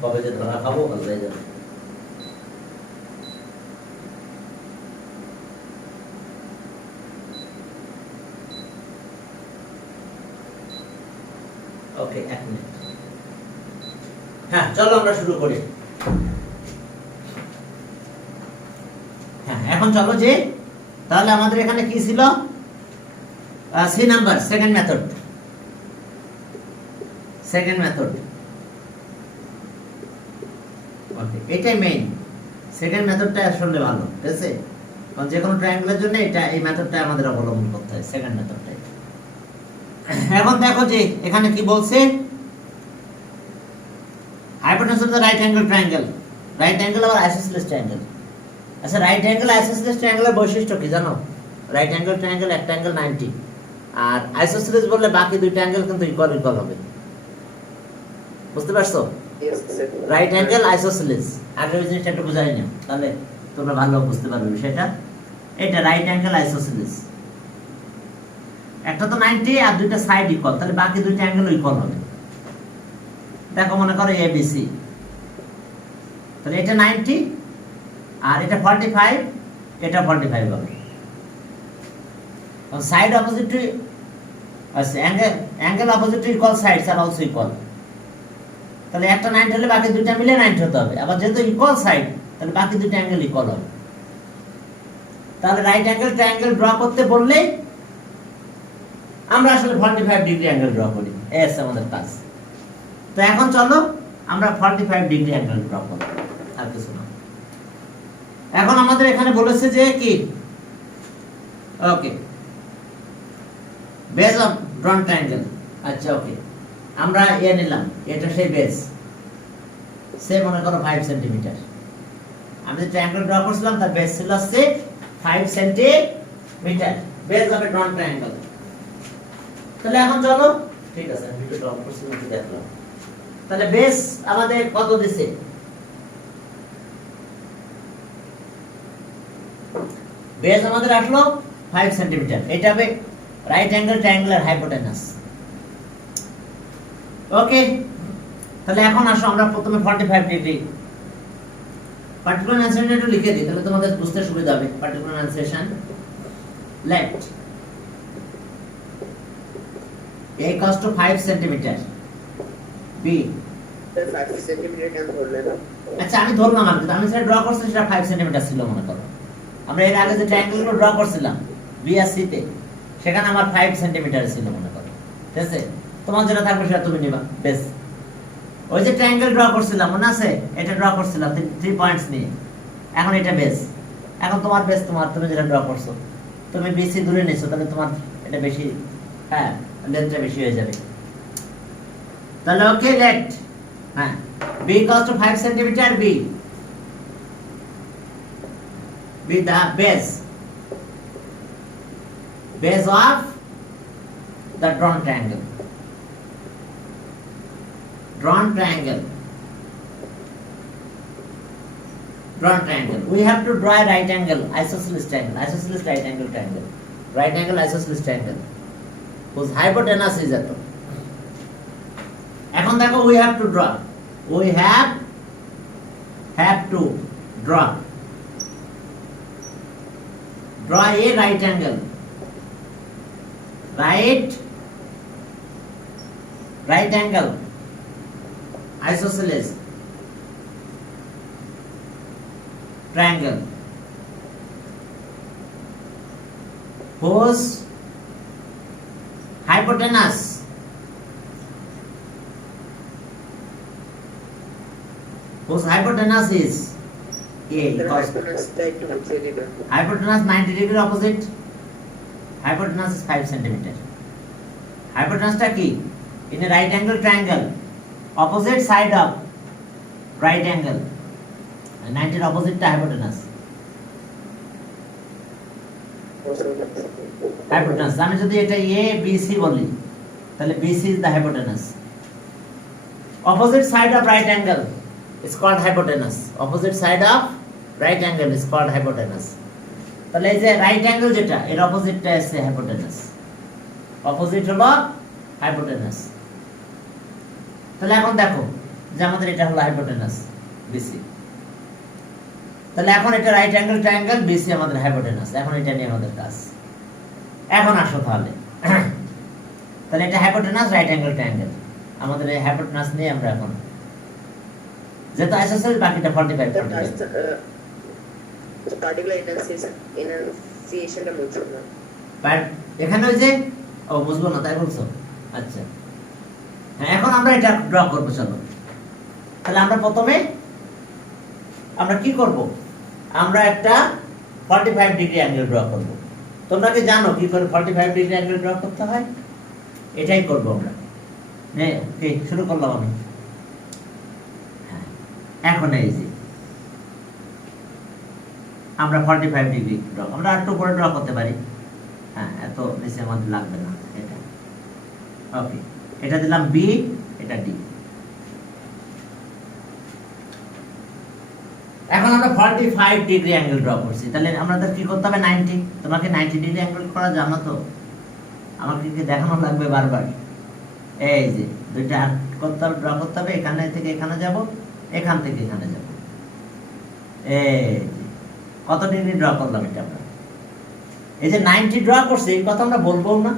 কবে যে ধরা খাবো আল্লাহ জানে। ওকে, 1 মিনিট। হ্যাঁ, চলো আমরা শুরু করি। হ্যাঁ, এখন চলো যে তাহলে আমাদের এখানে কি ছিল? C number, second method. Okay, এটাই মেইন। সেকেন্ড মেথডটা আসলে ভালো, ঠিক আছে? কারণ যে কোনো ট্রায়াঙ্গেলের জন্য এই মেথডটা আমাদের অবলম্বন করতে হয়, সেকেন্ড মেথডটাই। এখন দেখো যে এখানে কি বলছে, hypotenuse of the right angle triangle, right angle আর আইসোসেলেস ট্রায়াঙ্গেল। আচ্ছা, রাইট অ্যাঙ্গেল আইসোসেলেস ট্রায়াঙ্গেলের বৈশিষ্ট্য কি জানো? রাইট অ্যাঙ্গেল ট্রায়াঙ্গেল একটা অ্যাঙ্গেল 90, আর আইসোসেলেস বললে বাকি দুইটা অ্যাঙ্গেল কিন্তু ইকুয়াল হবে। বুঝতে পারছো? রাইট অ্যাঙ্গেল আইসোসেলেস, আগে ওই জিনিসটা একটু বুঝাই না, তাহলে তোমরা ভালো বুঝতে পারবে বিষয়টা। এটা রাইট অ্যাঙ্গেল আইসোসেলেস, একটা তো 90 আর দুইটা সাইড ইকুয়াল, তাহলে বাকি দুইটা অ্যাঙ্গেল ইকুয়াল হবে। দেখো, মনে করো এবিসি, তাহলে এটা 90 আর এটা 45, এটা 45 হবে। সাইড অপোজিট, আচ্ছা, অ্যাঙ্গেল অপোজিট ইকুয়াল, সাইডস আর অলসো ইকুয়াল। তাহলে একটা 90 হলে বাকি দুইটা মিলে 90 হতে হবে। আবার যেহেতু ইকুয়াল সাইড, তাহলে বাকি দুইটা অ্যাঙ্গেল ইকুয়াল হবে। তাহলে রাইট অ্যাঙ্গেল ট্রায়াঙ্গেল ড্র করতে বললে আমরা আসলে 45 ডিগ্রি অ্যাঙ্গেল ড্র করি, এস আমাদের কাজ। তো এখন চলো আমরা 45 ডিগ্রি অ্যাঙ্গেল ড্র করব, আর কিছু না। এখন আমাদের এখানে বলেছে যে কি, ওকে, বেস অফ ড্রন ট্রায়াঙ্গেল। আচ্ছা, ওকে, আমরা নিলাম, এটা সেই বেস, সে মনে করো 5 সেন্টিমিটার। আমি যে ট্রায়াঙ্গেল ড্র করছিলাম তার বেস ছিল 5 centimetre, base of A ড্রন triangle. তাহলে এখন চলো, ঠিক আছে, আমি একটু ড্র করছিলাম, দেখলাম। তাহলে বেস আমাদের কত দিছে? বেস আমাদের আসলো 5 সেন্টিমিটার। এটা হবে রাইট অ্যাঙ্গেল ট্রায়াঙ্গেলের হাইপোটেনাস। ওকে, তাহলে এখন আসো আমরা প্রথমে 45 ডিগ্রি পার্টিকুলার অ্যান্সারটা একটু লিখে দিই, তাহলে তোমাদের বুঝতে সুবিধা হবে। পার্টিকুলার অ্যান্সারেশন, let a equals to 5 centimetre, b 5 centimetre কেন ধরলে না? আচ্ছা, আমি ধরলাম, আমি যেটা ড্র করছি সেটা 5 সেন্টিমিটার ছিল মনে করো। আমরা এর আগে যে ট্রায়াঙ্গেলগুলো ড্র করছিলাম বি আর সি তে, সেখানে আমার 5 সেন্টিমিটার ছিল মনে করো, ঠিক আছে? তোমার যেটা থাকবে সেটা তুমি নিবা। বেশ, ওই যে ট্রায়াঙ্গেল ড্র করছিলাম মনে আছে, এটা ড্র করছিলাম 3 পয়েন্টস নিয়ে। এখন এটা বেস, এখন তোমার বেস, তুমি যেটা ড্র করছো, তুমি বিসি দূরে নিছো, তাহলে তোমার এটা বেশি, হ্যাঁ, লেন্থটা বেশি হয়ে যাবে। তাহলে ওকে, লেট, হ্যাঁ, b equals to 5 centimetre, b the base of the drawn triangle. We have to draw a right angle isosceles triangle, right angle triangle, right angle isosceles triangle whose hypotenuse is এত। এখন দেখো, we have to draw a right angle, right angle isosceles triangle whose hypotenuse is a, hypotenuse 90 degree opposite, hypotenuse is 5 centimeter. Hypotenuse টা কি? In a right angle triangle, opposite side of right angle, 90 এর opposite টা hypotenuse। hypotenuse আমি যদি এটা a b c বলি, তাহলে bc is the hypotenuse। opposite side of right angle is called hypotenuse, opposite side of right angle is called hypotenuse। তাহলে এই যে রাইট অ্যাঙ্গেল যেটা, এর অপোজিটটা আছে হাইপোটেনাস, অপোজিট হলো হাইপোটেনাস। তাহলে এখন দেখো, যে আমাদের এটা হলো হাইপোটেনাস বিসি। তাহলে এখন এটা রাইট অ্যাঙ্গেল ট্রায়াঙ্গেল, বিসি আমাদের হাইপোটেনাস। এখন এটা নিয়ে আমাদের কাজ। এখন আসো তাহলে তাহলে এটা হাইপোটেনাস রাইট অ্যাঙ্গেল ট্রায়াঙ্গেল, আমাদের এই হাইপোটেনাস নিয়ে আমরা এখন যেহেতু আইসোসেল বাকিটা 45 পার্টিকুলার এনান্সিয়েশনটা বুঝছো না? বাট এখানে ওই যে ও বুঝবো না তাই বলছো? আচ্ছা হ্যাঁ, এখন আমরা এটা ড্র করবো। চলো তাহলে আমরা প্রথমে আমরা কি করব, আমরা একটা 45 ডিগ্রি অ্যাঙ্গেল ড্র করব। তোমরা কি জানো কি করে 45 ডিগ্রি অ্যাঙ্গেল ড্র করতে হয়? এটাই করব আমরা। হ্যাঁ ওকে, শুরু করলাম আমি। হ্যাঁ, এখন এই যে আমরা 45 ডিগ্রি ড্র, আমরা একটু উপরে ড্র করতে পারি। হ্যাঁ, এত নিচে আমাদের লাগবে না এটা। ওকে, এটা দিলাম বি, এটা ডি। এখন আমরা 45 ডিগ্রি অ্যাঙ্গেল ড্র করছি, তাহলে আমাদের কি করতে হবে? 90। তোমাকে 90 ডিগ্রি অ্যাঙ্গেল করা জানো তো? আমাকে কি দেখানো লাগবে বারবার? এই যে দুইটা করতে হবে, ড্র করতে হবে। এখানে থেকে এখানে যাব, এখান থেকে এখানে যাব। এই যে কত ডিগ্রি ড্র করলাম এটা আমরা? এই যে 90 ড্র করছি, এই কথা আমরা বলবো না,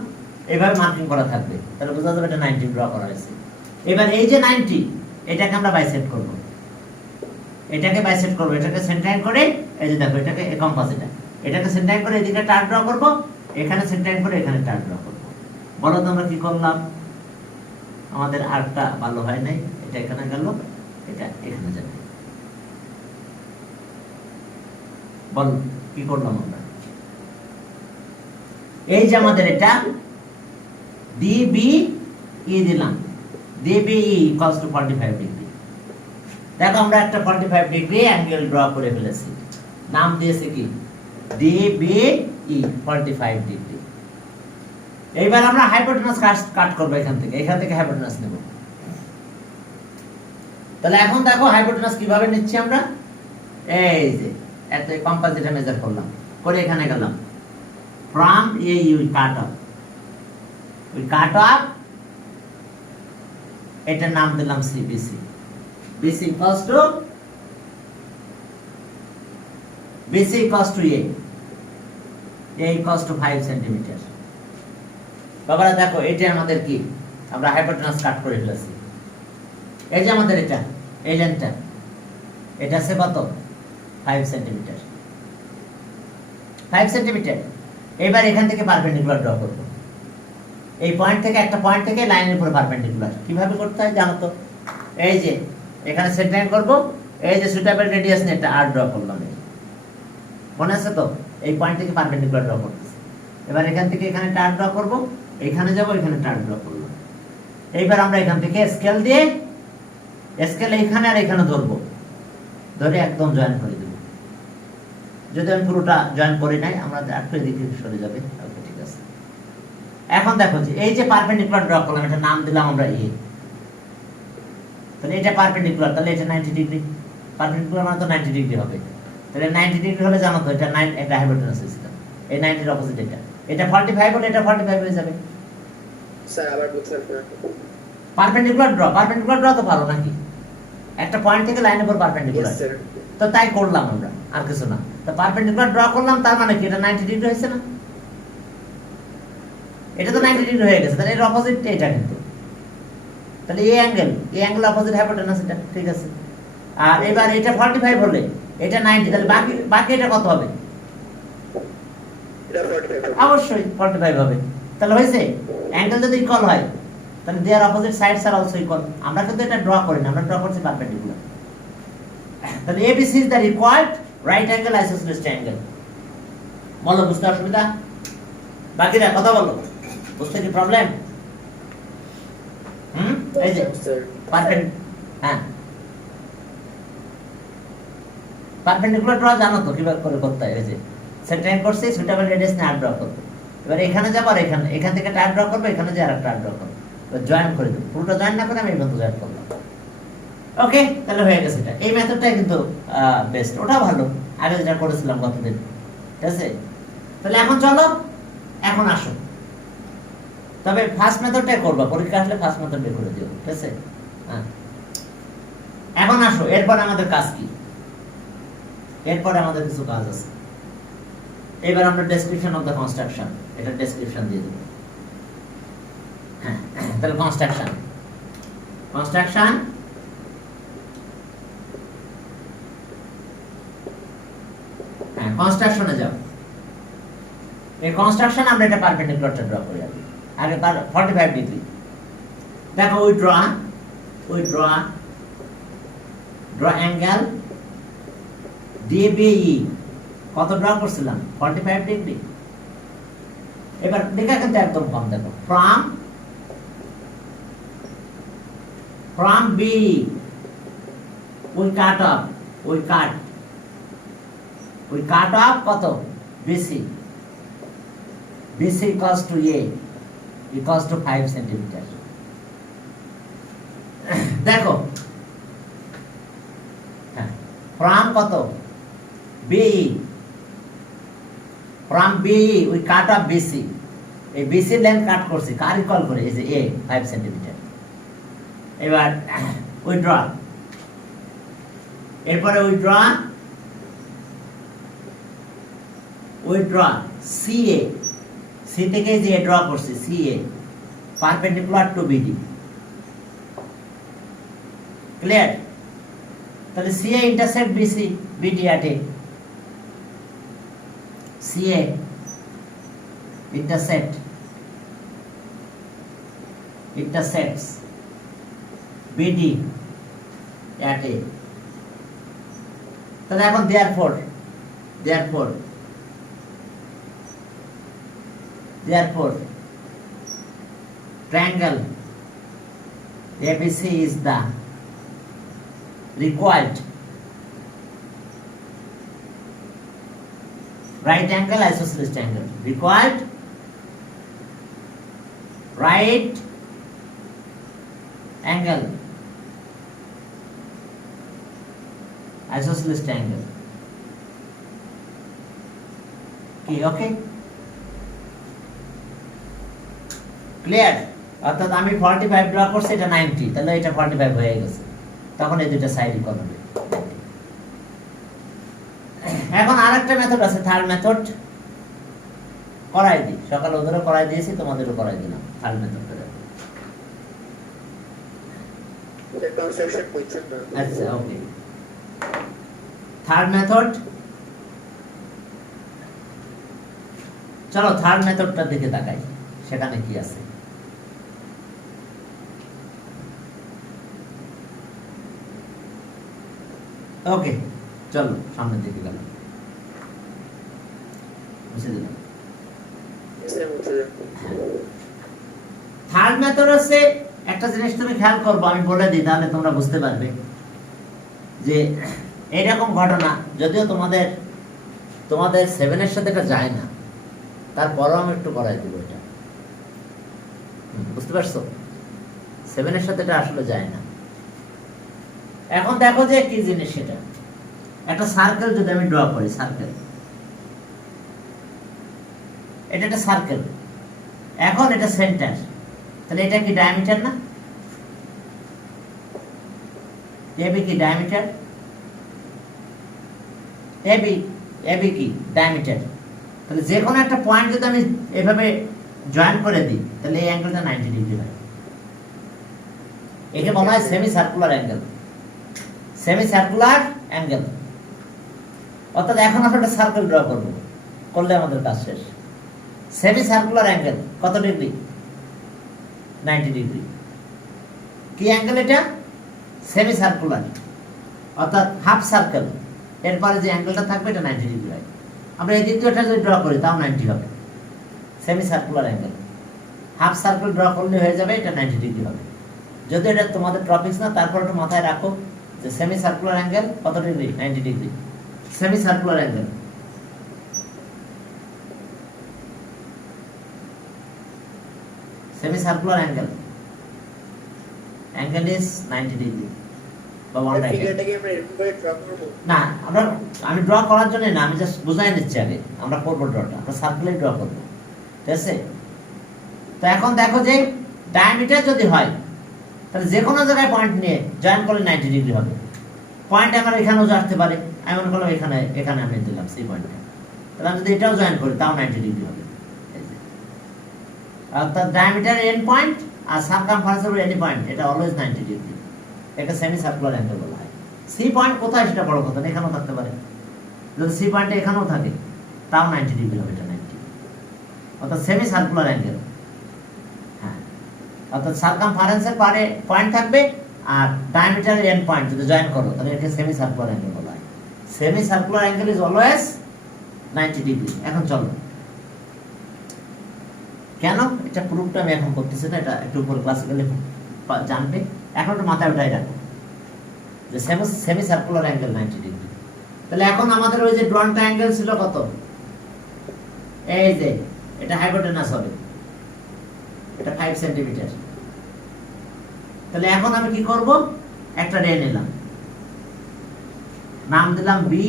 এভাবে মার্কিং করা থাকবে, তাহলে বোঝা যাবে এটা 90 ড্র করা হয়েছে। এবার এই যে 90, এটাকে আমরা বাইসেক্ট করব, এটাকে বাইসেক্ট করব, এটাকে সেন্টার করে, এই যে দেখো এটাকে কম্পাস, এটাকে সেন্টার করে এদিকে টার ড্র করব, এখানে সেন্টার করে এখানে টার ড্র করব। বলো তো আমরা কি করলাম? আমাদের আর্কটা ভালো হয় নাই, এটা এখানে গেল, এটা এখানে যাবে। বল কি করলাম আমরা? এই যে আমাদের এটা DBE দিলাম, DBE ইকুয়ালস টু 45 ডিগ্রি। দেখো আমরা একটা 45 ডিগ্রি অ্যাঙ্গেল ড্র করে ফেলেছি, নাম দিয়েছে কি? DBE 45 degree. এইবার আমরা হাইপোটেনাস কাট করব, এখান থেকে হাইপোটেনাস নেব। তাহলে এখন দেখো হাইপোটেনাস কিভাবে নিচ্ছি আমরা। এই যে এত কম্পাস যেটা মেজার করলাম, করে এখানে গেলাম, from we cut off, এটার নাম দিলাম CBC। BC equals to A equals to 5 centimetre. বাবারা দেখো এটা আমাদের কি, আমরা হাইপোটেনাস কাট করে ফেলেছি। এই যে আমাদের এটা, এই লাইনটা, এটা আছে কত? 5 সেন্টিমিটার। 5 সেন্টিমিটার। এবার এখান থেকে পারপেন্ডিকুলার ড্র করব। এই পয়েন্ট থেকে, একটা পয়েন্ট থেকে লাইনের উপর পারপেন্ডিকুলার কিভাবে করতে হয় জানো তো? এই যে এখানে সেন্টার করব, এই যে সুইটেবল রেডিয়াস নিয়ে একটা আর ড্র করলাম, মনে আছে তো? এই পয়েন্ট থেকে পারপেন্ডিকুলার ড্র করতেছি। এবার এখান থেকে এখানে টার ড্র করব, এখানে যাব, এখানে টার ড্র করব। এইবার আমরা এখান থেকে স্কেল দিয়ে, স্কেল এখানে আর এখানে ধরবো, ধরে একদম জয়েন করে দেব। যদি আমি পুরোটা জয়েন করি নাই, আমরা একটু এদিকে সরে যাবে। ওকে, ঠিক আছে। এখন দেখো যে এই যে পারপেন্ডিকুলার ড্র করলাম, এটা নাম দিলাম আমরা এ। তাহলে এটা পারপেন্ডিকুলার, তাহলে এটা 90 ডিগ্রি। পারপেন্ডিকুলার মানে তো 90 ডিগ্রি হবে। তাহলে 90 ডিগ্রি হলে জানো তো এটা 9, এটা হাইপোটেনাস সিস্টেম। এই 90 এর অপোজিট এটা। এটা 45 হলে এটা 45 হয়ে যাবে। স্যার আবার বুঝছেন না? পারপেন্ডিকুলার ড্র তো ভালো নাকি? একটা পয়েন্ট থেকে লাইনের উপর পারপেন্ডিকুলার। তো তাই করলাম আমরা, আর কিছু না। তো পারপেন্ডিকুলার ড্র করলাম, তার মানে কি এটা 90 ডিগ্রি হয়েছে না? এটা তো 90 ডিগ্রি হয়ে গেছে, তাহলে এর অপোজিট এটা কিন্তু। তাহলে এই অ্যাঙ্গেল অপোজিট হাইপোটেনাস এটা, ঠিক আছে। আর এবার এটা 45 হলে এটা 90, তাহলে বাকি এটা কত হবে? এটা 45 অবশ্যই 45 হবে। তাহলে হয়েছে, অ্যাঙ্গেল যদি ইকুয়াল হয় তাহলে দেয়ার অপোজিট সাইডস আর অলসো ইকুয়াল। আমরা কিন্তু এটা ড্র করি না, আমরা ড্র করছি পারপেন্ডিকুলার। তাহলে ABC is the required right angle isosceles triangle. বলো, বুঝতে অসুবিধা? বাকিরা কথা বলো, বুঝতে কি প্রবলেম? এই যে হ্যাঁ, পারপেন্ডিকুলার ড্র জানো তো কিভাবে করে করতে হয়? এই যে সেন্টার করছি, সুইটেবল রেডিয়াস নিয়ে আর ড্র করতে। এবার এখানে যাব, আর এখান থেকে টার ড্র করবো, এখানে যে আর একটা ড্র করবো, জয়েন করে দেবো। পুরোটা জয়েন না করে আমি এই মতো জয়েন করলাম। ওকে, তাহলে হয়ে গেছে এটা। এই মেথডটাই কিন্তু বেস্ট, ওটাও ভালো, আগে যেটা করেছিলাম গতদিন, ঠিক আছে? তাহলে এখন চলো, এখন আসো। তবে ফার্স্ট মেথডটাই করবা, পরীক্ষা আসলে ফার্স্ট মেথডটাই করে দিও, ঠিক আছে? হ্যাঁ, এখন আসো, এরপরে আমাদের কাজ কি? এরপরে আমাদের কিছু কাজ আছে। এবার আমরা ডেসক্রিপশন অফ দ্য কনস্ট্রাকশন, এটা ডেসক্রিপশন দিয়ে দেব। হ্যাঁ, তাহলে কনস্ট্রাকশন হ্যাঁ, কনস্ট্রাকশনে যাও। এই কনস্ট্রাকশন আমরা এটা পারপেন্ডিকুলারটা ড্র করি আগে তার 45 ডিগ্রি। দেখো ওই ড্র অ্যাঙ্গেল ডিবিই কত ড্র করছিলাম? 45 ডিগ্রি। এবার দেখা কিন্তু একদম কম। দেখো from B we cut off কত? BC equals to A equals to 5 centimeter. দেখো from কত? BE we cut off BC, এই BC লেন্থ কাট করছি কার ইকুয়াল করে? এই যে A 5 সেন্টিমিটার। এবার ওই ড্র, এরপরে ওই ড্র CA, C থেকে যে ড্র করছি CA perpendicular to BD। Clear? তাহলে CA intersect BD at A, CA intersects BD at A। তাহলে এখন therefore triangle ABC is the required right angle isosceles triangle, required right angle isosceles triangle কি? ওকে, clear? অর্থাৎ আমি 45 draw করছি, এটা 90, তাহলে এটা 45 হয়ে গেছে। তখন এই দুটো সাইড ইকুয়াল হবে। এখন আরেকটা মেথড আছে, থার্ড মেথড করাই দিই। সকালে ওদেরও করাই দিয়েছি, তোমাদেরও করাই দিলাম। থার্ড মেথড করে আচ্ছা, ওকে। থার্ড মেথড, চলো থার্ড মেথডটার দিকে তাকাই, সেখানে কি আছে। ওকে, চলো সামনের দিকে গেলাম, বুঝে দিলাম। থার্ড মেথড হচ্ছে, একটা জিনিস তুমি খেয়াল করবো, আমি বলে দিই তাহলে তোমরা বুঝতে পারবে যে এইরকম ঘটনা যদিও তোমাদের 7 এর সাথে এটা যায় না, তারপরও আমি একটু করাই দেবো এটা। বুঝতে পারছো? 7 এর সাথে এটা আসলে যায় না। এখন দেখো যে কি জিনিস সেটা। একটা সার্কেল যদি আমি ড্র করি, সার্কেল, এটা একটা সার্কেল। এখন এটা সেন্টার, তাহলে এটা কি ডায়ামিটার না? এবি কি ডায়ামিটার? এবি কি ডায়ামিটার? তাহলে যে কোনো একটা পয়েন্ট যদি আমি এভাবে জয়েন করে দিই, তাহলে এই অ্যাঙ্গেলটা 90 ডিগ্রি হয়। একে বলা হয় সেমি সার্কুলার অ্যাঙ্গেল। অর্থাৎ এখন আমরা একটা সার্কেল ড্র করব, করলে আমাদের কাজ শেষ। সেমি সার্কুলার অ্যাঙ্গেল কত ডিগ্রি? 90 ডিগ্রি। কি অ্যাঙ্গেল এটা? সেমি সার্কুলার, অর্থাৎ হাফ সার্কেল, এরপরে যে অ্যাঙ্গেলটা থাকবে এটা 90 ডিগ্রি হয়। আমরা এই দ্বিতীয়টা যদি ড্র করি তাও 90 হবে। Semi circular angle, half circle draw করলে হয়ে যাবে, এটা 90 ডিগ্রি হবে। যদি এটা তোমাদের টপিকস না, তারপর একটু মাথায় রাখো যে সেমি সার্কুলার অ্যাঙ্গেল কত degree? 90 degree. Semi circular angle, angle is 90 degree বা 190। না, আমি ড্র করার জন্য না, আমি জাস্ট বুঝাই নিচ্ছি আগে। আমরা করবো ড্রটা, আমরা সার্কেলে ড্র করবো, ঠিক আছে? তো এখন দেখো যে ডায়ামিটার যদি হয়, তাহলে যে কোনো জায়গায় পয়েন্ট নিয়ে জয়েন করলে 90 ডিগ্রি হবে। পয়েন্ট আমার এখানেও আসতে পারে, আমি মনে করলাম এখানে আমি দিলাম সি পয়েন্টে, তাহলে আমি যদি এটাও জয়েন করি তাও 90 ডিগ্রি হবে। অর্থাৎ ডায়ামিটার এন্ড পয়েন্ট আর সার্কামফারেন্স এর এনি পয়েন্ট এটা অলওয়েজ 90 ডিগ্রি, এটা সেমি সার্কুলার অ্যাঙ্গেল বলা হয়। সি পয়েন্ট কোথায় সেটা বড় কথা না, এখানেও থাকতে পারে, যদি সি পয়েন্টে এখানেও থাকে তাও 90 ডিগ্রি হবে, এটা 90, অর্থাৎ সেমি সার্কুলার অ্যাঙ্গেল। হ্যাঁ, অর্থাৎ সার্কামফারেন্সের পারে পয়েন্ট থাকবে আর ডায়ামিটার এন্ড পয়েন্ট যদি জয়েন করো তাহলে এটাকে সেমি সার্কুলার অ্যাঙ্গেল বলা হয়। Semi circular angle is always 90 degree. এখন চলো কেন এটা প্রুফটা আমি এখন করতেছি না, এটা একটু উপর ক্লাসে গেলে জানবে, এখন একটু মাথায় ওটাই রাখো যে সেমি সার্কুলার অ্যাঙ্গেল 90 ডিগ্রি। তাহলে এখন আমাদের ওই যে ড্রন ট্রায়াঙ্গেল ছিল কত, এই যে এটা হাইপোটেনাস হবে, এটা 5 সেন্টিমিটার। তাহলে এখন আমি কি করব, একটা রে নিলাম, নাম দিলাম বি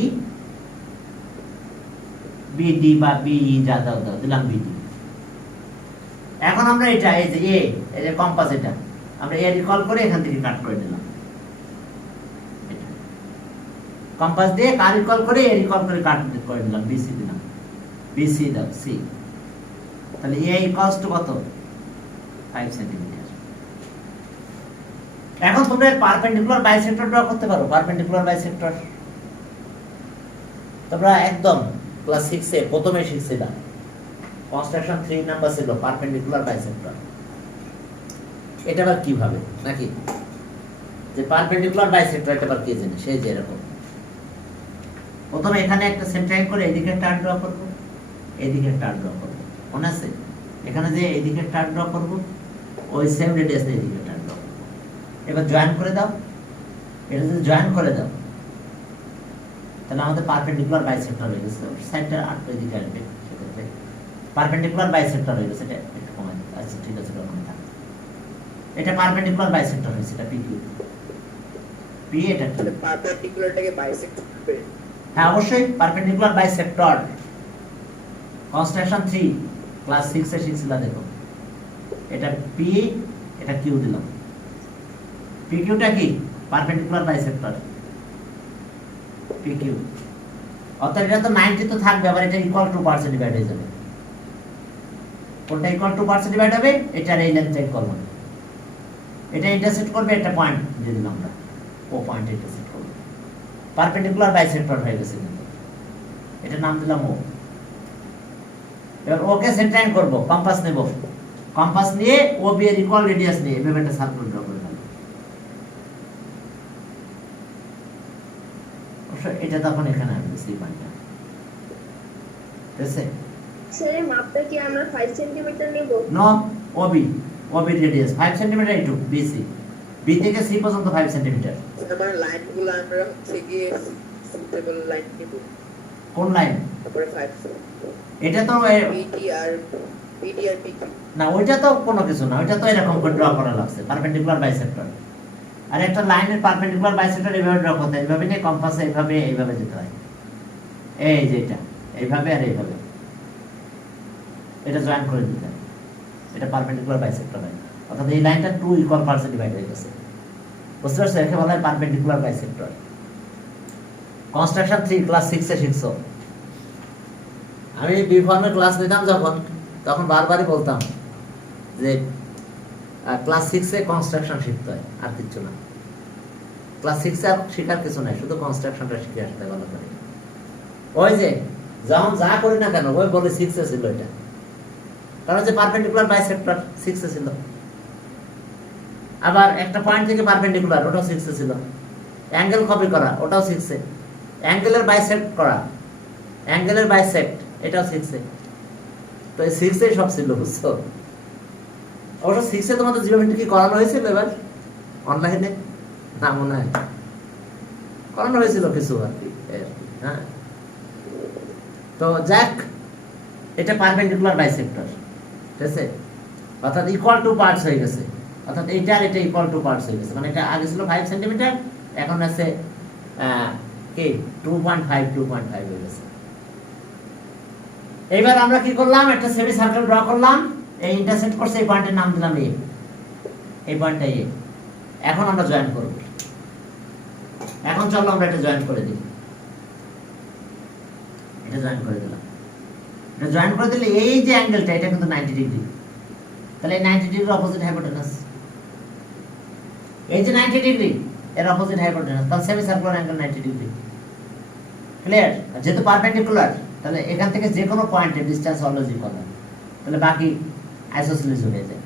বিডি বা বি যা দাও দিলাম বিডি। এখন আমরা এটা এই যে এই যে কম্পাস, এটা আমরা এ রিকল করে এখান থেকে কাট করে দিলাম, কম্পাস দিয়ে কার রিকল করে এ রিকল করে কাট করে দিলাম, বিসি দিলাম, বিসি দাও সি। তাহলে এ ইকুয়ালস টু কত, 5 সেন্টিমিটার। এখন তোমরা এর পারপেন্ডিকুলার বাইসেক্টর ড্র করতে পারো। পারপেন্ডিকুলার বাইসেক্টর তোমরা একদম ক্লাস 6 এ প্রথমে শিখছিলাম, কনস্ট্রাকশন 3 নাম্বার ছিল পারপেন্ডিকুলার বাইসেক্টর। এটা আবার কিভাবে নাকি, যে পারপেন্ডিকুলার বাইসেক্টর এটা আবার কি জানে, সেই যে এরকম প্রথমে এখানে একটা সেন্টার করে এদিকে টার্ন ড্র করব, এদিকে টার্ন ড্র করব, মনে আছে? এখানে যে এদিকে টার্ন ড্র করব ওই সেম রেডিয়াস দিয়ে এদিকে টার্ন ড্র করব। এবার জয়েন করে দাও, এটা যদি জয়েন করে দাও তাহলে আমাদের পারপেন্ডিকুলার বাইসেক্টর হয়ে গেছে, সাইডটা আটটা এদিকে আসবে, সেক্ষেত্রে পারপেন্ডিকুলার বাইসেক্টর হয়ে গেছে। এটা একটু কমাই দিই, আচ্ছা ঠিক আছে, ওখানে থাক। এটা পারপেন্ডিকুলার বাইসেক্টর হয়েছে, এটা পিকিউ পি, এটা কি পারপেন্ডিকুলারটাকে বাইসেক্ট করবে? হ্যাঁ অবশ্যই, পারপেন্ডিকুলার বাইসেক্টর কনস্ট্রাকশন 3 ক্লাস 6 এ শিখছিলা, দেখো এটা পি, এটা কিউ দিলাম, পি কিউটা কি পারপেন্ডিকুলার বাইসেক্টর পি কিউ। অর্থাৎ এটা তো 90 তো থাকবে, আবার এটা ইকুয়াল টু পার্টস ডিভাইড হয়ে যাবে, কোনটা ইকুয়াল টু পার্টস ডিভাইড হবে, এটার এই লেন্থটা ইকুয়াল হবে, এটা ইন্টারসেক্ট করবে, একটা পয়েন্ট দিয়ে দিলাম আমরা, ও পয়েন্ট ইন্টারসেক্ট করবে, পারপেন্ডিকুলার বাইসেক্টর হয়ে গেছে কিন্তু, এটা নাম দিলাম ও। এবার ওকে সেন্টার করব, কম্পাস নেব, কম্পাস নিয়ে ও বি এর ইকুয়াল রেডিয়াস নিয়ে এভাবে একটা সার্কেল ড্র করে নেব। এটা তখন এখানে আসবে সি পয়েন্টটা, ঠিক আছে? স্যার এই মাপটা কি আমরা 5 সেন্টিমিটার নেব? No, OB radius 5 centimetre into BC, B থেকে সি পর্যন্ত 5 সেন্টিমিটার। মানে লাইনগুলো আমরা হচ্ছে গিয়ে সুটেবল লাইন নেব। কোন লাইন? তারপরে 5 এটা তো পিডিআর পিকিউ না, ওইটা তো কোনো কিছু না, ওইটা তো এরকম করে ড্র করা লাগছে, পারপেন্ডিকুলার বাইসেক্টর। আর একটা লাইনের পারপেন্ডিকুলার বাইসেক্টর এইভাবে ড্র করতে হয়, এইভাবে নিয়ে কম্পাসে এইভাবে যেতে হয়, এই যে এটা এইভাবে আর এইভাবে এটা জয়েন করে দিতে হয়, এটা পারপেন্ডিকুলার বাইসেক্টর হয়। অর্থাৎ এই লাইনটা 2 ইকুয়াল পার্টসে ডিভাইড হয়ে গেছে, বুঝতে পারছো? একে বলা হয় পারপেন্ডিকুলার বাইসেক্টর। কনস্ট্রাকশন 3 ক্লাস 6 এ শিখছো। আমি বি ফর্মের ক্লাস নিতাম যখন, তখন বারবারই বলতাম যে ক্লাস 6 এ কনস্ট্রাকশন শিখতে হয়, আর কিছু না। ক্লাস 6 এ আর শেখার কিছু নাই, শুধু কনস্ট্রাকশনটা শিখে আসতে ভালো করে। ওই যে যখন যা করি না কেন ওই বলে 6 এ ছিল এটা, কারণ যে পারপেন্ডিকুলার বাইসেক্টর 6 এ ছিল। আবার একটা পয়েন্ট থেকে পারপেন্ডিকুলার, ওটাও 6 এ ছিল। অ্যাঙ্গেল কপি করা, ওটাও 6 এ। অ্যাঙ্গেলের বাইসেক্ট করা, অ্যাঙ্গেলের বাইসেক্ট, এটাও 6 এ। তো এই 6 এ সব ছিল, বুঝছো? অবশ্য 6 এ তোমাদের জিওমেট্রি কি করানো হয়েছিল এবার অনলাইনে? না মনে হয় করানো হয়েছিল কিছু আর কি, হ্যাঁ। তো যাক, এটা পারপেন্ডিকুলার বাইসেক্টর, ঠিক আছে? অর্থাৎ ইকুয়াল টু পার্টস হয়ে গেছে, অর্থাৎ এইটা আর এটা ইকুয়াল টু পার্টস হয়ে গেছে। মানে এটা আগে ছিল 5 সেন্টিমিটার, এখন আছে কি 2.5 হয়ে গেছে। এবার আমরা কি করলাম, একটা সেমি সার্কেল ড্র করলাম, এই ইন্টারসেক্ট করছে, এই পয়েন্টের নাম দিলাম এ, এই পয়েন্টটা এ। এখন আমরা জয়েন করব, এখন চলো আমরা এটা জয়েন করে দিই, এটা জয়েন করে দিলাম। এটা জয়েন করে দিলে এই যে অ্যাঙ্গেলটা এটা কিন্তু 90 ডিগ্রি, তাহলে এই 90 ডিগ্রির অপোজিট হাইপোটেনাস, এই যে 90 ডিগ্রি এর অপোজিট হাইপোটেনাস, তাহলে semi circular angle 90 degree. Clear? যেহেতু পারপেন্ডিকুলার তাহলে এখান থেকে যে কোনো পয়েন্টে ডিসটেন্স অলওয়েজ ইকুয়াল হয়, তাহলে বাকি আইসোসেলিস হয়ে যায়।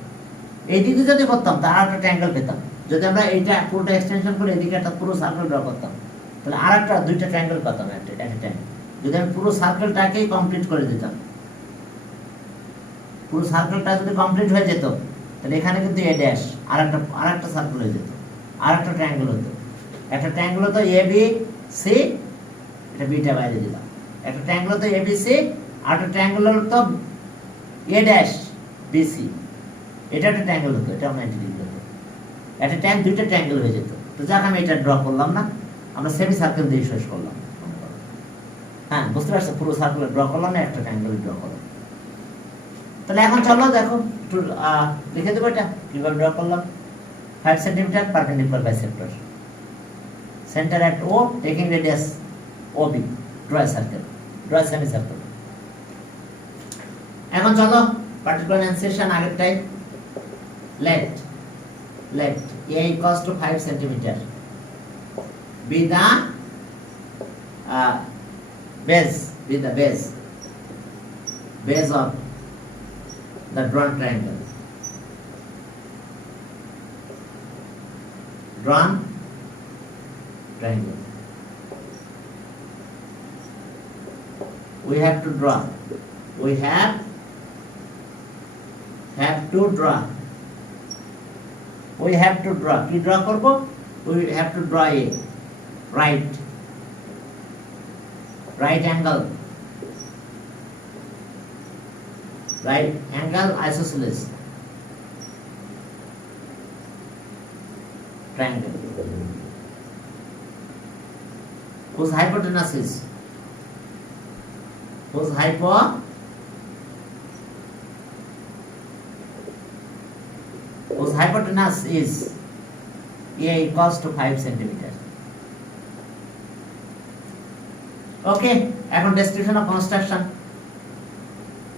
এই দিকে যদি করতাম তার একটা ট্রায়াঙ্গেল পেতাম। যদি আমরা এইটা পুরোটা এক্সটেনশন করে এদিকে একটা পুরো সার্কেল ড্র করতাম তাহলে আরেকটা দুইটা ট্রায়াঙ্গেল পেতাম এট এ টাইম। যদি আমি পুরো সার্কেলটাকেই কমপ্লিট করে দিতাম, পুরো সার্কেলটা যদি কমপ্লিট হয়ে যেত তাহলে এখানে কিন্তু এ ড্যাশ আরেকটা সার্কেল হয়ে যেত, আরেকটা ট্রায়াঙ্গেল হতো। একটা ট্রায়াঙ্গেল হতো এ বি সি, এটা বিটা বাইরে দিলাম। একটা ট্রায়াঙ্গেল হতো এ বি সি, আরেকটা ট্রায়াঙ্গেল হতো এ ড্যাশ বি সি, এটা একটা ট্রায়াঙ্গেল হতো, এটাও 90 ডিগ্রি হতো। একটা ট্যাঙ্ক দুইটা ট্রায়াঙ্গেল হয়ে যেত। তো যাক আমি এটা ড্র করলাম না, আমরা সেমি সার্কেল দিয়ে শেষ করলাম। হ্যাঁ বুঝতে পারছো, পুরো সার্কেল ড্র করলাম না, একটা ট্রায়াঙ্গেল ড্র করলাম। তাহলে এখন চলো দেখো একটু লিখে দেবো এটা কিভাবে ড্র করলাম। 5 centimetre perpendicular bisector, centre at O, taking radius OB, draw a circle, draw a semicircle. এখন চলো particular এনসেশন আগেরটাই। let A equals to 5 centimeter be the base of the drawn triangle. Drawn triangle. We have to draw. We have to draw. We have to draw. কি draw করব? We have to draw a right angle isosceles triangle whose hypotenuse is A equals to 5 centimeter. Okay, এখন description of construction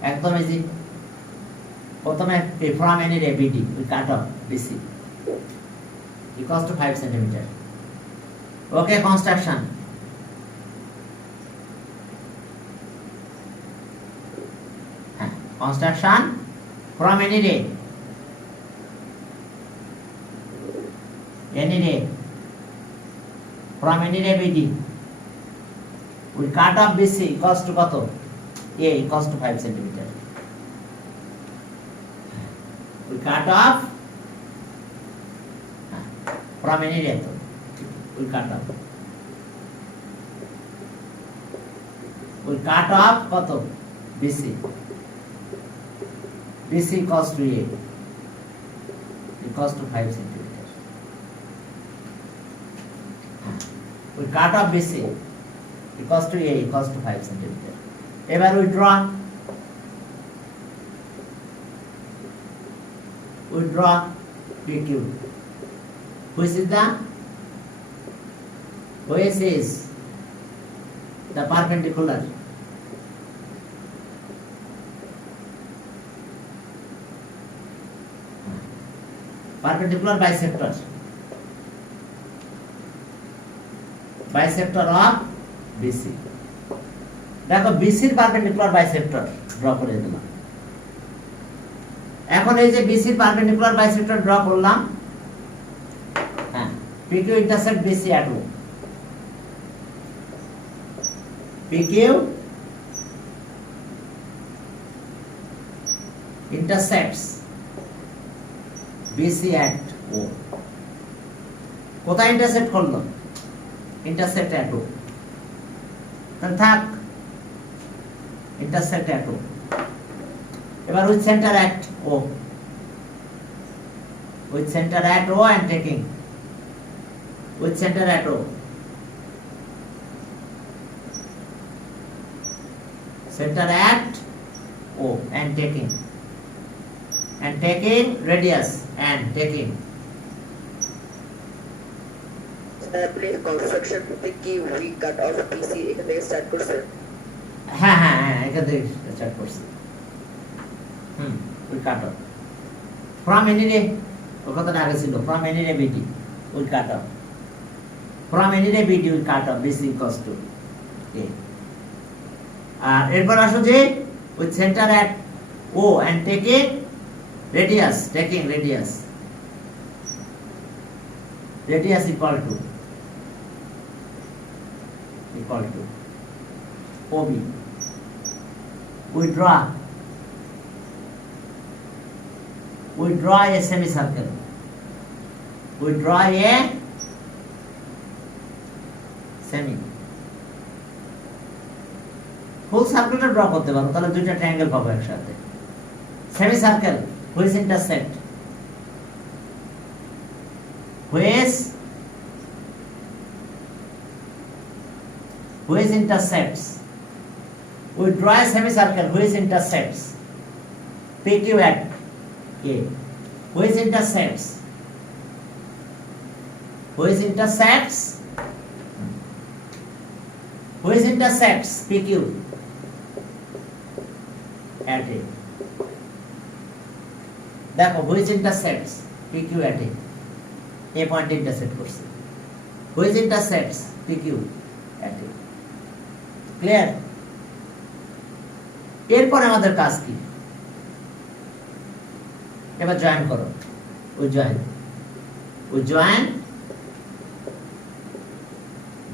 একদম easy. প্রথমে from any ray BD we cut off BC equals to 5 centimeter. Okay, construction. Construction from any ray from any ray BD we cut off BC equals to কত? A equals to 5 centimeter. We cut off from any ray, we cut off কত? BC equals to A equals to 5 centimeter. We cut off BC equals to A equals to 5 centimeter. এবার we draw PQ, which is the perpendicular bisector of BC. দেখো BC এর perpendicular bisector draw করে দিলাম। এখন এই যে BC এর perpendicular bisector draw করলাম, হ্যাঁ PQ intersect BC at O, PQ intersects BC at O. কোথায় ইন্টারসেক্ট করলো? ইন্টারসেক্ট at O, তাহলে থাক ইন্টারসেক্ট at O। এবার with centre at O, with center at O and taking with center at O, center at O and taking radius and taking আপনি construction থেকে we cut of পিসি এখান থেকে start করছেন। হ্যাঁ হ্যাঁ হ্যাঁ এখান থেকে স্টার্ট করছি। We cut off from any ray, ওর কথাটা আগে ছিল, from any ray BD we cut off, from any ray BD we cut off BC equals to a. আর এরপর আসো যে with centre at O and taking radius, taking radius, radius equal to OB. We draw a semicircle. We draw a semi. Full সার্কেলটা draw করতে পারো, তাহলে দুইটা triangle পাবো একসাথে। Semicircle which intersect, which intersects, we draw a semicircle which intersects PQ at A, which intersects PQ at A। দেখো which intersects PQ at A, A point intersect করছে, which intersects PQ at A। Clear? এরপর আমাদের কাজ কি, এবার join করো। ওই join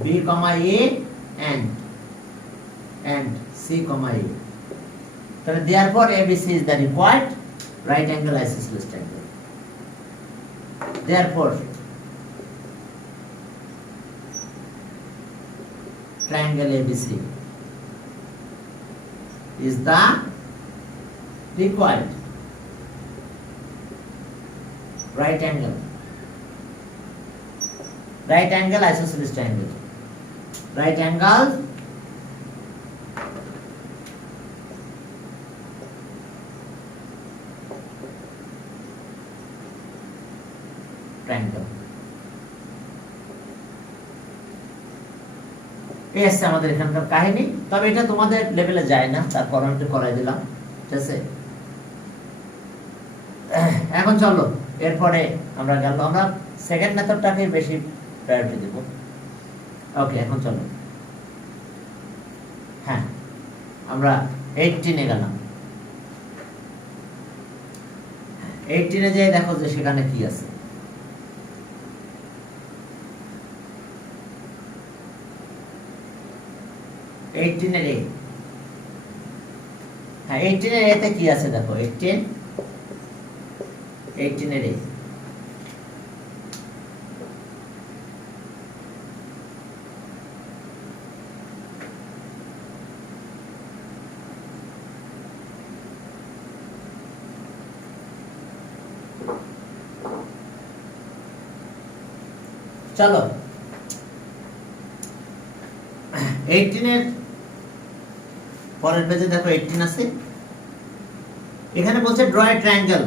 B, A and C, A। তাহলে therefore ABC is the required right angle isosceles triangle. Therefore triangle ABC is the required right angle isosceles triangle, right angle triangle। এই আছে আমাদের এখানকার কাহিনী, তবে এটা তোমাদের লেভেলে যায় না, তারপর আমি একটু করাই দিলাম, ঠিক আছে। এখন চলো এরপরে আমরা সেকেন্ড মেথডটাকে বেশি প্রায়োরিটি দেব। ওকে, এখন চলো, হ্যাঁ আমরা 18 এ গেলাম। 18 এ যাই, দেখো যে সেখানে কি আছে। হ্যাঁ 18 এর এতে কি আছে দেখো, 18 এর এ, চলো 18 এর পরের পেজে দেখো 18 আছে। এখানে বলছে draw a triangle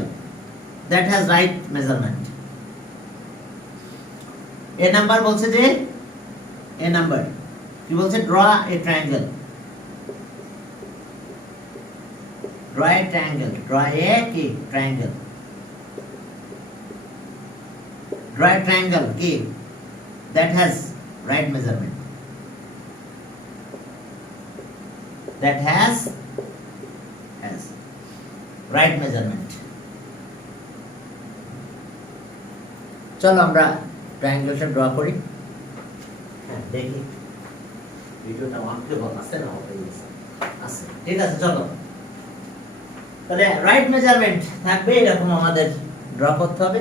that has right measurement. A number বলছে যে কি বলছে, ড্র এ ট্রায়াঙ্গেল, কি that has right measurement, right measurement। চলো আমরা ট্রায়াঙ্গেলটা ড্র করি। হ্যাঁ দেখি ভিডিওটা অনকে আছে না, আছে, ঠিক আছে। চলো তাহলে রাইট মেজারমেন্ট থাকবে এরকম আমাদের ড্র করতে হবে।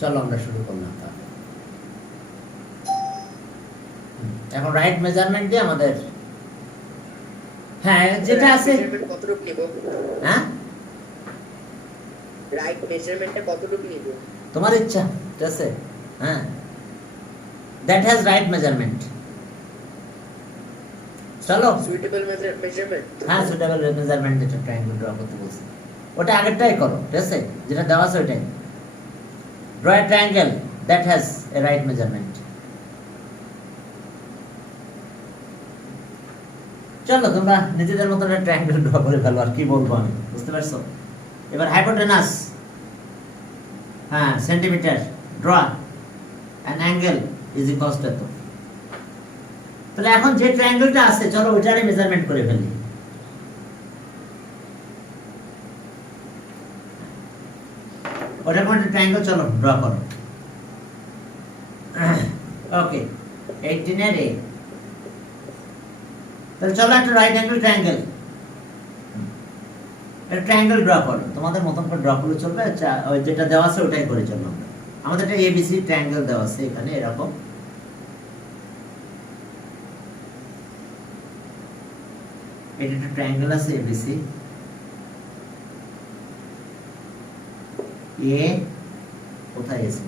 চলো আমরা শুরু করলাম তাহলে। এখন রাইট মেজারমেন্ট দিয়ে আমাদের হ্যাঁ যেটা আছে মেজারমেন্ট কতটুকু নিব? হ্যাঁ রাইট মেজারমেন্টটা কতটুকু নিব? তোমার ইচ্ছা, ঠিক আছে। হ্যাঁ দ্যাট হ্যাজ রাইট মেজারমেন্ট। চলো সুইটেবল মেজারমেন্ট। হ্যাঁ সুটেবল মেজারমেন্ট যেটা ট্রায়াঙ্গেল ড্র করতে বলছি ওটা আগেরটাই করো, ঠিক আছে, যেটা দেওয়া আছে ওইটাই। Draw a triangle that has a right measurement. চলো তোমরা নিজেদের মতো একটা ট্রায়াঙ্গেল ড্র করে ফেলো, আর কি বলবো আমি, বুঝতে পারছো? এবার হাইপোটেনাস, হ্যাঁ centimetre, draw an angle is equals to এত। তাহলে এখন যে ট্রায়াঙ্গেলটা আছে চলো ওইটারই মেজারমেন্ট করে ফেলি। ওটা কোন ট্রায়াঙ্গেল, চলো ড্র করো। ওকে 18 এর a, তাহলে চলো একটা রাইট অ্যাঙ্গেল ট্রায়াঙ্গেল, একটা ট্রায়াঙ্গেল ড্র করো, তোমাদের মতন করে ড্র করলে চলবে। আচ্ছা ওই যেটা দেওয়া আছে ওটাই করে চলো আমরা। আমাদের একটা এবিসি ট্রায়াঙ্গেল দেওয়া আছে এখানে এরকম। এটা একটা ট্রায়াঙ্গেল আছে এবিসি, এ কোথায় আছে,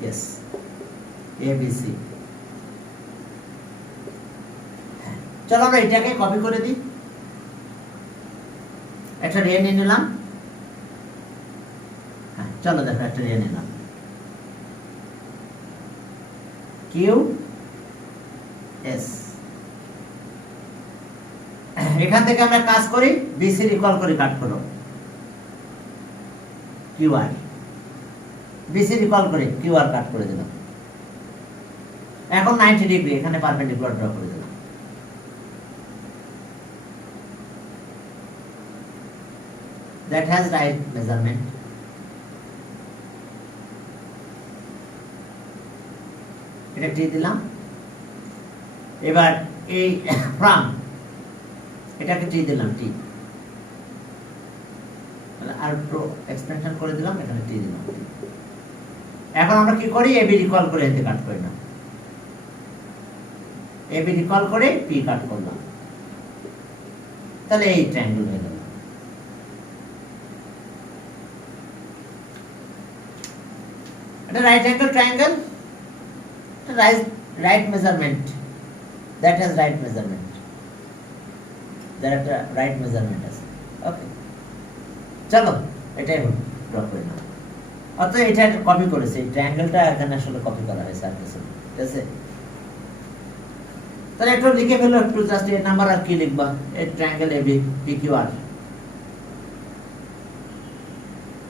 ইয়েস এবিসি। চলো আমরা এটাকে কপি করে দিই, একটা রে নিয়ে নিলাম। হ্যাঁ চলো দেখো একটা রে নিলাম, কিউ এস। এখান থেকে আমরা কাজ করি, বিসি রিকল করে কাট করো, কিউআর, বিসি রিকল করে কিউআর কাট করে দিলাম। এখন 90 ডিগ্রি এখানে পারপেন্ডিকুলার ড্র করে দিলাম। That has right measurement. এটা টি দিলাম। এবার এই ফ্রম এটাকে টি দিলাম, টি আর একটু এক্সপেনশন করে দিলাম, এখানে টি দিলাম। এখন আমরা কি করি, এবি রিকল করে এতে কাট করি না, এবি রিকল করে পি কাট করলাম, তাহলে এই ট্রায়াঙ্গেল হয়ে গেল। এটা right angle triangle, right measurement, that has right measurement, যার একটা রাইট মেজারমেন্ট আছে। ওকে চলো এটাই ড্র করে নাও। অর্থাৎ এটা কপি করেছে, এই ট্রায়াঙ্গেলটা এখানে আসলে কপি করা হয়েছে আর কিছু, ঠিক আছে। তাহলে একটু লিখে ফেলো, একটু জাস্ট এর নাম্বার আর কি লিখবা, এই triangle AB PQR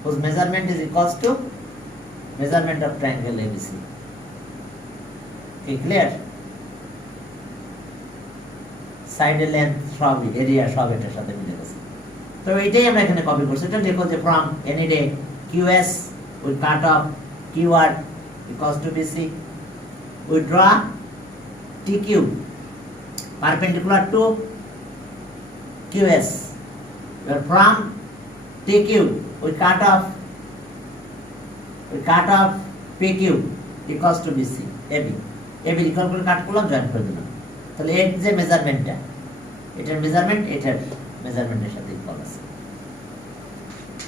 whose measurement is equals to measurement of triangle ABC. Okay, clear? Side length সবই, এরিয়া সব এটার সাথে মিলে গেছে। তো এইটাই আমরা এখানে কপি করছি। এটা লিখো যে from any day QS we cut off QR equals to BC. We draw TQ perpendicular to QS. Where from TQ we cut off PQ equals to BC. AB equal করে কাট করলাম, জয়েন করে দিলাম। তাহলে এর যে মেজারমেন্টটা, এটার মেজারমেন্ট এটার মেজারমেন্টের সাথে ইকুয়াল আছে।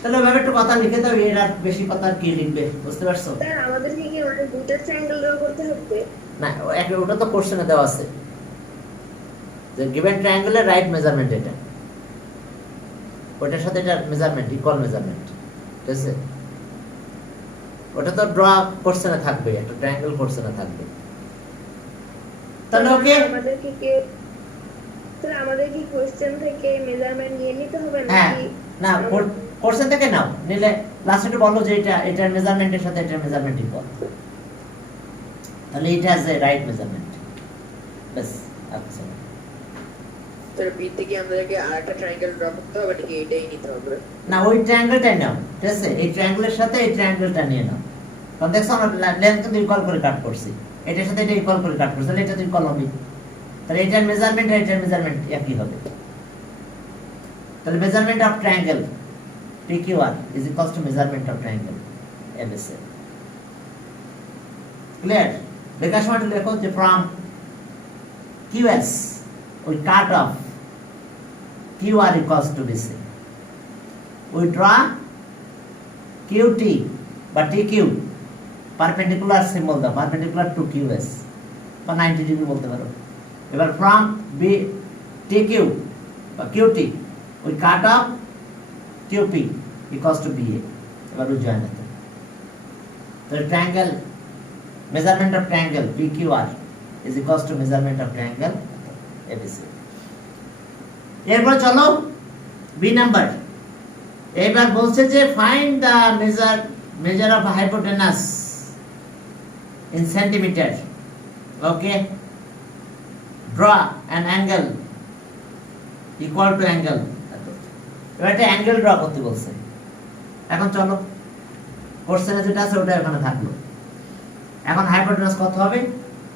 তাহলে ওইভাবে একটু কথা লিখে দাও, এর আর বেশি কথা আর কি লিখবে, বুঝতে পারছো? স্যার আমাদেরকে কি মানে দুটো ট্রায়াঙ্গেল ড্র করতে হবে? না ওটা তো কোশ্চেনে দেওয়া আছে যে গিভেন ট্রায়াঙ্গেলের রাইট মেজারমেন্ট এটা, ওটার সাথে এটার মেজারমেন্ট ইকুয়াল মেজারমেন্ট, ঠিক আছে। ওটা তো ড্র কোশ্চেনে থাকবে, একটা ট্রায়াঙ্গেল কোশ্চেনে থাকবে। তাহলে ওকে আমাদের কি কোশ্চেন থেকে মেজারমেন্ট নিয়ে নিতে হবে হ্যাঁ, নাকি? না কোশ্চেন থেকে নাও, নিলে লাস্টে বলো যে এটা এটার মেজারমেন্টের সাথে এটার মেজারমেন্ট ইকুয়াল, তাহলে এটা আছে রাইট মেজারমেন্ট, বাস। আচ্ছা তাহলে বি থেকে আমাদেরকে আরেকটা ট্রায়াঙ্গেল ড্র করতে হবে নাকি এটাই নিতে হবে? না ওই ট্রায়াঙ্গেলটাই নাও, ঠিক আছে। এই ট্রায়াঙ্গেলের সাথে এই ট্রায়াঙ্গেলটা নিয়ে নাও, কারণ দেখছো আমরা লেন্থ কিন্তু ইকুয়াল করে কাট করছি, এটার সাথে এটা ইকুয়াল করে কাট করছি, তাহলে এটা তো ইকুয়াল হবে। তাহলে এটার মেজারমেন্ট আর এটার মেজারমেন্ট একই হবে। তাহলে measurement of triangle PQR is equals to measurement of triangle ABC. Clear? লেখার সময় একটু লেখো যে from QS we cut off QR equals to BC. We draw QT বা TQ perpendicular symbol দাও, perpendicular to QS বা 90 ডিগ্রি বলতে পারো। এবার from B TQ বা QT we cut off QP equals to BA. এবার we join it. So triangle, measurement of triangle PQR is equals to measurement of triangle ABC. এরপর চলো B number. এবার বলছে যে find the measure of hypotenuse in centimeter. Okay, draw an angle equal to angle. এবার একটা angle draw করতে বলছে। এখন চলো কোশ্চেনে যেটা আছে ওটা এখানে থাকলো। এখন হাইপোটেনাস কত হবে?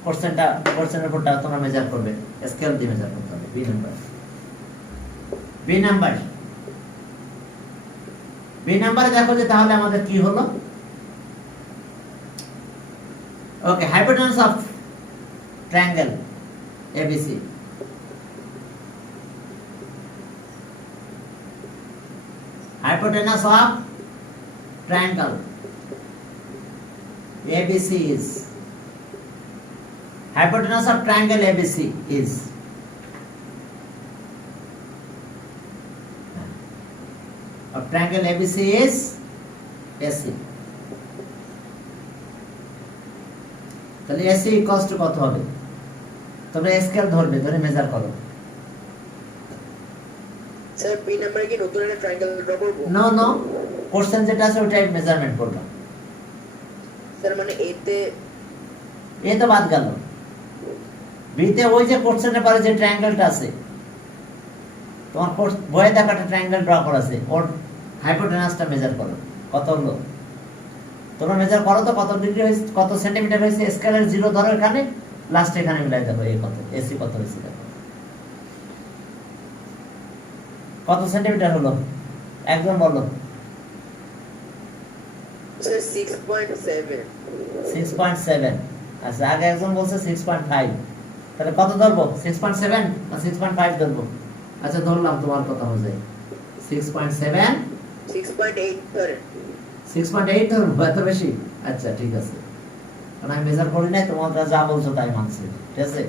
কোশ্চেনের উপরটা তোমরা মেজার করবে, স্কেল দিয়ে মেজার করতে হবে। বি নাম্বারে দেখো যে তাহলে আমাদের কি হলো। Okay, hypotenuse of triangle ABC hypotenuse of triangle ABC is hypotenuse of triangle ABC is of triangle ABC is AC. তাহলে AC equals to কত হবে? তোমরা স্কেল ধরবে, ধরে মেজার করো। স্যার বি নাম্বারে কি নতুন একটা ট্রায়াঙ্গেল ড্র করব? নো কোশ্চেন যেটা আছে ওটাই মেজারমেন্ট করবা। স্যার মানে এতে এ তো বাদ গেল। বিতে ওই যে কোশ্চেনের পরে যে ট্রায়াঙ্গেলটা আছে, তোমার বইয়ে দেখা একটা ট্রায়াঙ্গেল ড্র করা আছে, ওর হাইপোটেনাসটা মেজার করো কত হলো। তোমরা মেজার করো তো কত ডিগ্রি হয়েছে, কত সেন্টিমিটার হয়েছে, স্কেলের 0 ধরো এখানে, লাস্টে এখানে মিলাই দেখো এই কত, এসি কত হয়েছে দেখো। কত সেন্টিমিটার হলো একদম বলো। স্যার 6.7 6.7। আচ্ছা, আগে একজন বলছে 6.5, তাহলে কত ধরবো? 6.7 না 6.5 ধরবো? আচ্ছা ধরলাম, তোমার কথা অনুযায়ী 6.7 6.8 ধরেন। 6.8 ধরবো, এত বেশি? আচ্ছা ঠিক আছে, কারণ আমি মেজার করি নাই, তোমরা যা বলছো তাই মানছি, ঠিক আছে।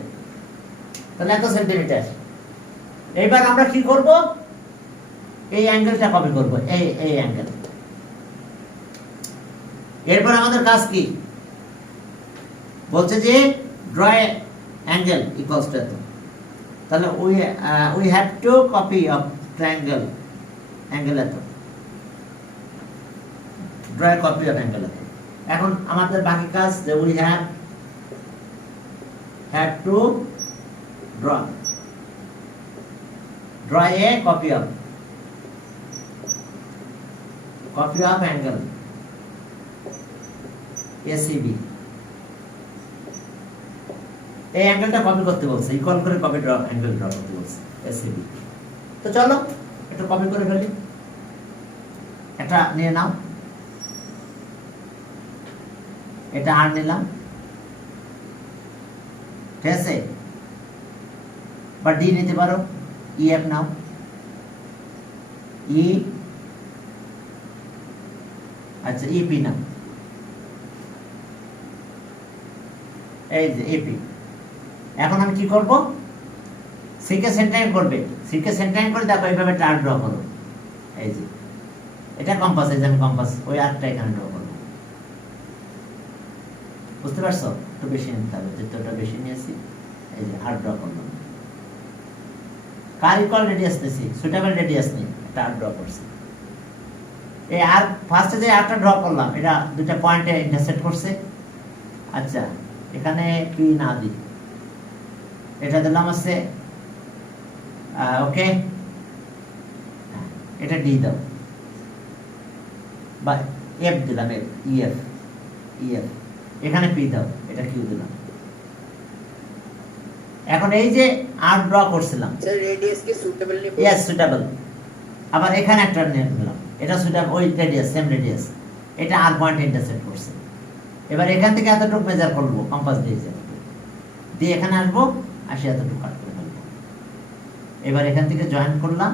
তাহলে এত সেন্টিমিটার। এইবার আমরা কি করব? এই অ্যাঙ্গেলটা কপি করব, এই অ্যাঙ্গেল। এরপর আমাদের কাজ কি বলছে যে ড্র অ্যাঙ্গেল ইকুয়ালস টু এত। তাহলে we have to copy of triangle, angle এত, ড্র কপি অফ অ্যাঙ্গেল এত। এখন আমাদের বাকি কাজ যে we have to draw A copy of angle ACB। এই অ্যাঙ্গেলটা কপি করতে বলছে, ইকুয়াল করে কপি অ্যাঙ্গেল ড্র করতে বলছে ACB। তো চলো একটু কপি করে ফেলি। এটা নিয়ে নাও, এটা আর নিলাম, ঠিক আছে। বা ডি নিতে পারো, EF নাও, ই আচ্ছা EP নাও, এই যে EP। এখন আমি কি করব? সিকে সেন্টারিং করবে, সিকে সেন্টারিং করে দেখো এইভাবে টার ড্র করো। এই যে এটা কম্পাস, এই যে আমি কম্পাস ওই আরটা এখানে ড্র করব। বুঝতে পারছো? একটু বেশি নিতে হবে, যেটা ওটা বেশি নিয়েছি। এই যে আর ড্র করলাম, কার ইকুয়াল রেডিয়াস নিয়েছি, সুইটেবল রেডিয়াস নিয়ে একটা আর ড্র করছি। এই আর ফার্স্টে যে আরটা ড্র করলাম, এটা দুটো পয়েন্টে ইন্টারসেক্ট করছে। আচ্ছা, এখানে পি না দিই, এটা দিলাম আছে ওকে, এটা ডি দাও, বা এফ দিলাম, EF এখানে পি দাও, এটা কিউ দিলাম। এখন এই যে আর ড্র করছিলাম, স্যার রেডিয়াস কি সুটেবল নেব? Yes suitable. আবার এখানে একটা নিয়ে নিলাম, এটা সুটেবল, ওই রেডিয়াস সেম রেডিয়াস, এটা আর পয়েন্ট ইন্টারসেক্ট করছে। এবার এখান থেকে এতটুকু মেজার করবো কম্পাস দিয়ে দিয়ে এখানে আসবো, আসি এতটুকু কাট করে ফেলবো। এবার এখান থেকে জয়েন করলাম,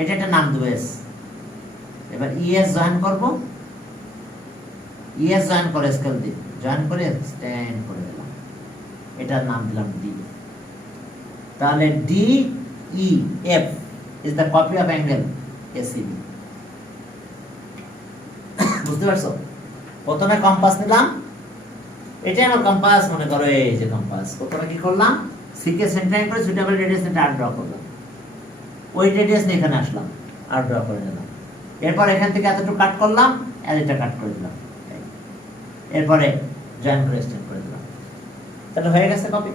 এটা একটা নাম দেবো এস। এবার ইএস জয়েন করব, ইএস জয়েন করে স্কেল দিয়ে জয়েন করে স্ট্যান্ড করে দিলাম, এটার নাম দিলাম ডি। তাহলে D E F is the copy of angle ACB. বুঝতে পারছো? প্রথমে কম্পাস নিলাম, এটা আমার কম্পাস মনে করো, এই যে কম্পাস। প্রথমে কি করলাম, সিকে সেন্টারিং করে সুইটেবল রেডিয়াস নিয়ে আর্ট ড্র করলাম, ওই রেডিয়াস নিয়ে এখানে আসলাম, আর্ট ড্র করে নিলাম। এরপর এখান থেকে এতটুকু কাট করলাম, আর এটা কাট করে দিলাম, এরপরে জয়েন করে এক্সটেন্ড করে দিলাম। তাহলে হয়ে গেছে কপি।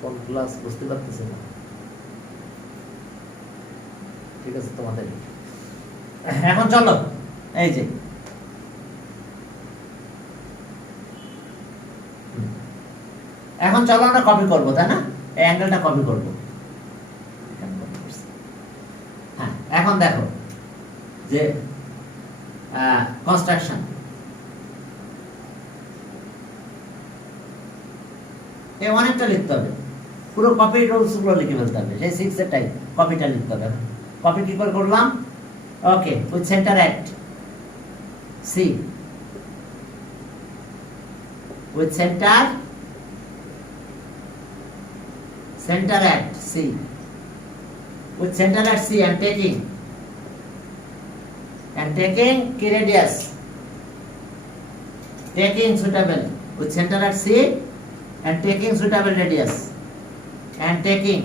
কোন ক্লাস বুঝতে পারতেছে না? ঠিক আছে তোমাদের। এখন চলো, এই যে এখন চলো আমরা কপি করবো, তাই না? এই অ্যাঙ্গেলটা কপি করবো। হ্যাঁ, এখন দেখো যে কনস্ট্রাকশন, এই অনেকটা লিখতে হবে, পুরো কপি রুলস গুলো লিখে ফেলতে হবে, সেই 6 এর টাইপ কপিটা লিখতে হবে। কপি কি করে করলাম? Okay, with centre at C, with centre at C, with center at C and taking key radius, taking suitable, with center at C and taking suitable radius, and taking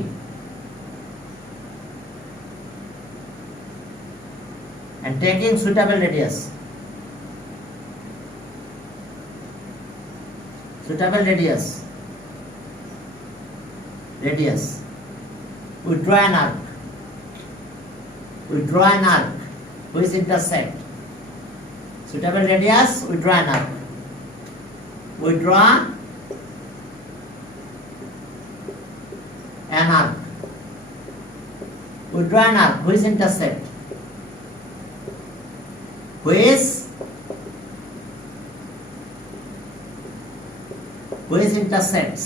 suitable radius, we draw an arc, which intersect suitable radius, we draw an arc, we draw an arc which intersect, which intersects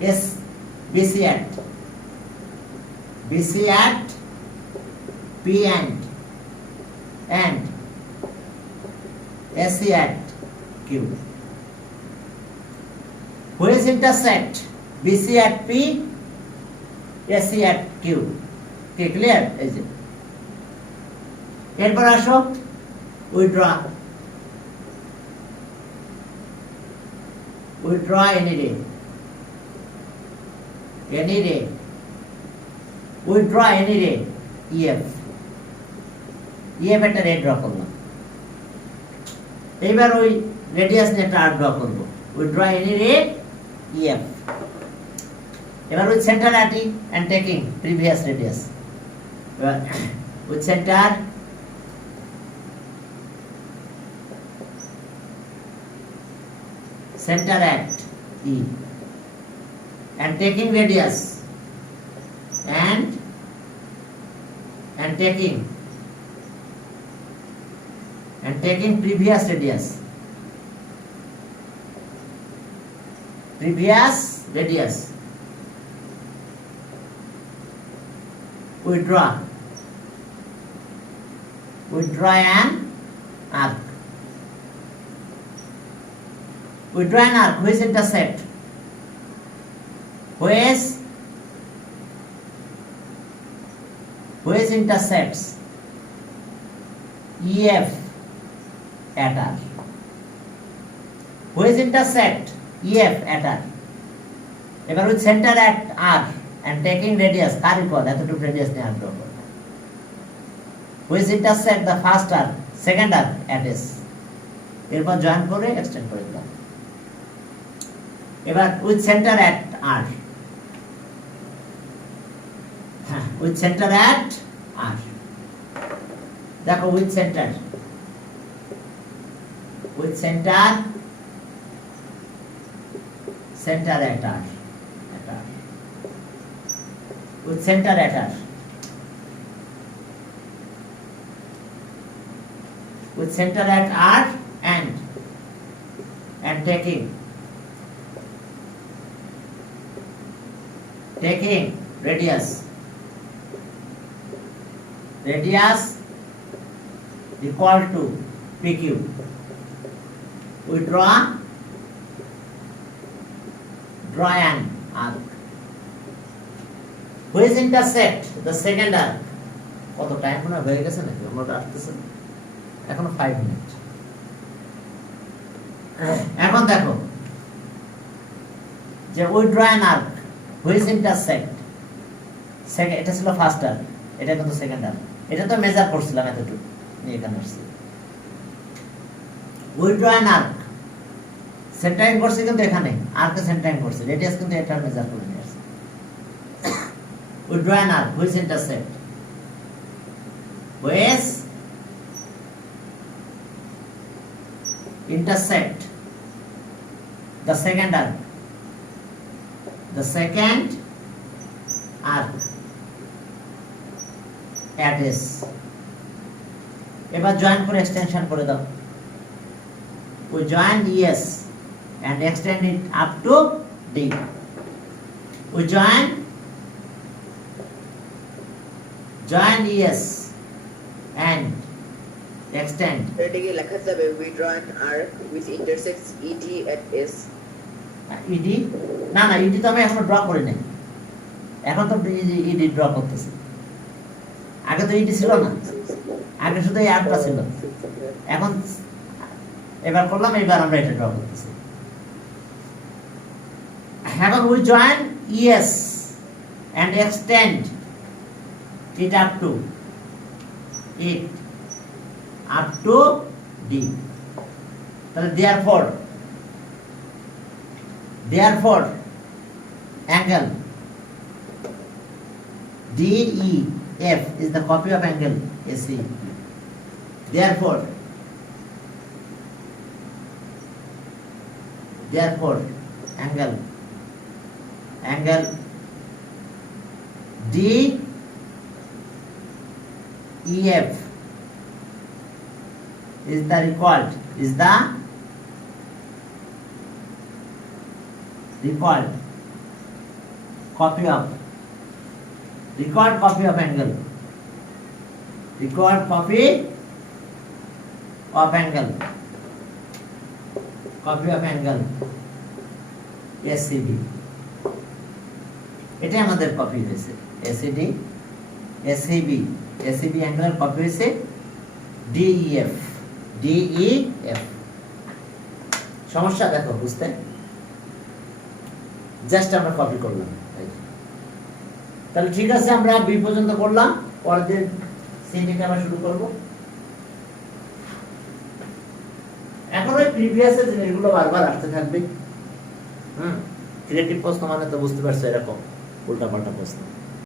yes BC at P and SC at Q, which intersect BC at P, SC at Q. Okay, clear? Is it? এরপর আসো, we draw any ray, we draw any ray EF একটা রে draw করলাম। এবার ওই radius নিয়ে একটা arc draw করব, we draw any ray EF। এবার with centre at E and taking previous radius, এবার with centre at E and taking radius and taking previous radius, we draw an arc, which intersect, which intersects EF at R, which intersect EF at R। এবার with center at R and taking radius R equal এতটুকু radius নিয়ে আর draw করব, which intersect the first arc, second arc at S। এরপর join করে extend করে দিলাম। এবার with center at R, with center at R, দেখো with center at R, with center at R. With center at R and taking radius equal to PQ. We draw an arc which intersect the second arc. কত time মনে হয়ে গেছে নাকি? আমরা আসতেছে এখনো 5 minute. এখন দেখো যে we draw an arc which intersect second, এটা ছিল ফার্স্ট আর্ক, এটা কিন্তু সেকেন্ড আর্ক। এটা তো মেজার করছিলাম এতটুকু নিয়ে এখানে আসছি। we draw an arc centring করছি কিন্তু এখানে আর্কে সেন্টারিং করছি, রেডিয়াস কিন্তু এটা মেজার করে নিয়ে আসছি। we draw an arc which intersect the second arc at S. এবার জয়েন করে এক্সটেনশন করে দাও। we join ES and extend it up to D. we join ES and extend এটাকে লেখা যাবে we draw an arc which intersects ED at S. ED না ED তো আমি এখনো ড্র করি নাই, এখন তো ED ড্র করতেছি। আগে তো ED ছিল না, আগে শুধু এই আর্কটা ছিল, এখন এবার করলাম, এবার আমরা এটা ড্র করতেছি। এখন we join ES and extend it up to D. তাহলে therefore angle DEF is the copy of angle AC. Therefore angle DEF is the required copy of angle ACD. এটা আমাদের কপি হয়েছে ACB অ্যাঙ্গেলের কপি হয়েছে DEF। সমস্যা দেখো বুঝতে, just আমরা copy করলাম। তাহলে ঠিক আছে, আমরা বি পর্যন্ত করলাম, পরের দিন সি থেকে আবার শুরু করব। এখন ওই প্রিভিয়াসের জিনিসগুলো বারবার আসতে থাকবে। ক্রিয়েটিভ প্রশ্ন মানে তো বুঝতে পারছো এরকম উল্টাপাল্টা প্রশ্ন।